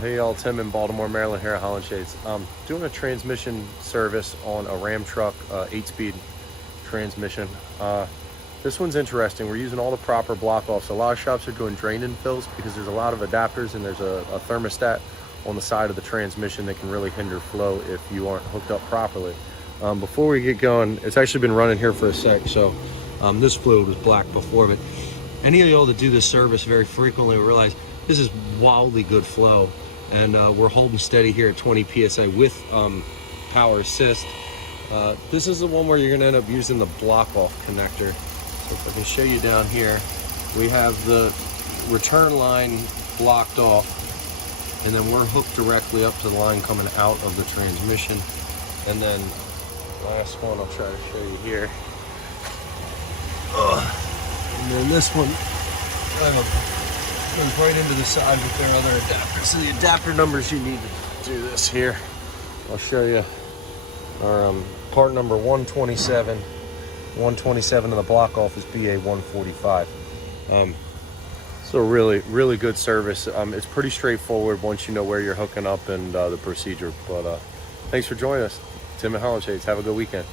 Hey y'all, Tim in Baltimore, Maryland here at Hollenshades. Doing a transmission service on a Ram truck, 8-speed transmission. This one's interesting. We're using all the proper block offs. A lot of shops are doing drain and fills because there's a lot of adapters and there's a thermostat on the side of the transmission that can really hinder flow if you aren't hooked up properly. Before we get going, it's actually been running here for a sec, so this fluid was black before, but any of y'all that do this service very frequently will realize this is wildly good flow. And we're holding steady here at 20 psi with power assist. This is the one where you're going to end up using the block off connector. So if I can show you down here, we have the return line blocked off, and then we're hooked directly up to the line coming out of the transmission. And then last one I'll try to show you here. And then this one, goes right into the side with their other adapter. So the adapter numbers you need to do this here. I'll show you our part number 127. 127 and the block off is BA 145. So really good service. It's pretty straightforward once you know where you're hooking up and the procedure. But thanks for joining us. Tim at Hollenshades. Have a good weekend.